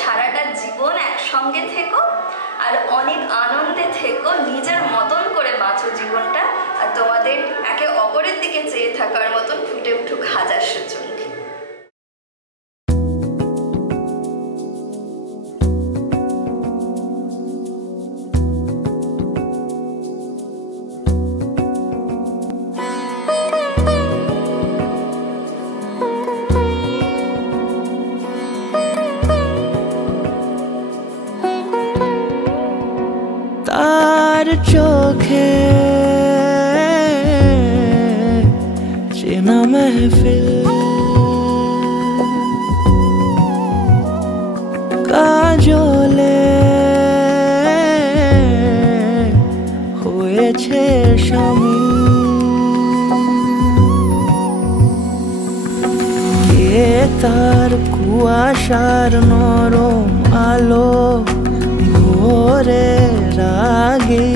সারাটা জীবন একসঙ্গে থেকো আর অনেক আনন্দে থেকো, নিজের মতন করে বাঁচো জীবনটা, আর তোমাদের একে অপরের দিকে চেয়ে থাকার মতন ফুটে উঠুক হাজার সূর্যমুখী। তার চোখে চেনা মেহফিল, কাজলে হয়েছে শামিল, কে তার কুয়াশার নরম আলো ভোরের আগে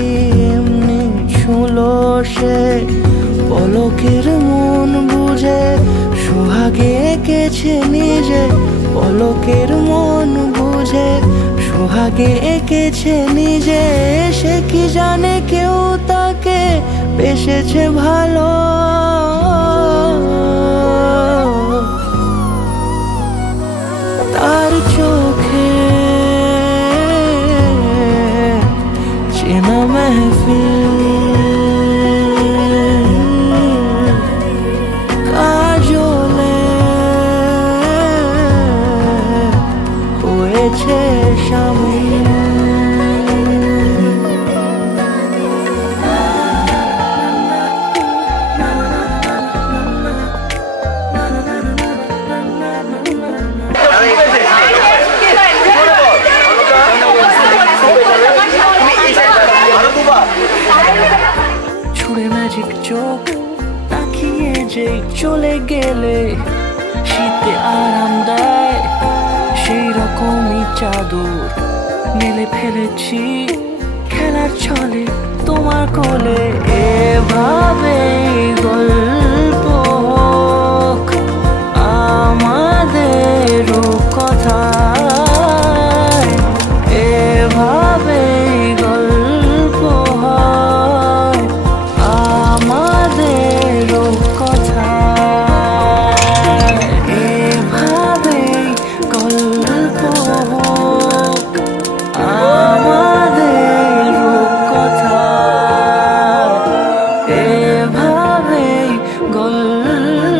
এমনি ছুলো সে, পলকের মন বুঝে সোহাগে এঁকেছে নিজে, পলকের মন বুঝে সোহাগে এঁকেছে নিজে, সে কি জানে কেউ তাকে বেসেছে ভালো, তার চোখে চেনা মেহফিল, কাজলে হয়েছে শামিল। ছুড়ে ম্যাজিক চোখ তাকিয়ে যে চলে গেলে শীতে আরাম দেয়, সেই রকমই চাদর মেলে ফেলেছি খেলার ছলে তোমার কোলে, এভাবে গল্প হোক আমাদের কথা, এভাবে গল্প হয় আমাদের কথা, এভাবে গল্প হোক আমাদের কথা, এভাবে গল্প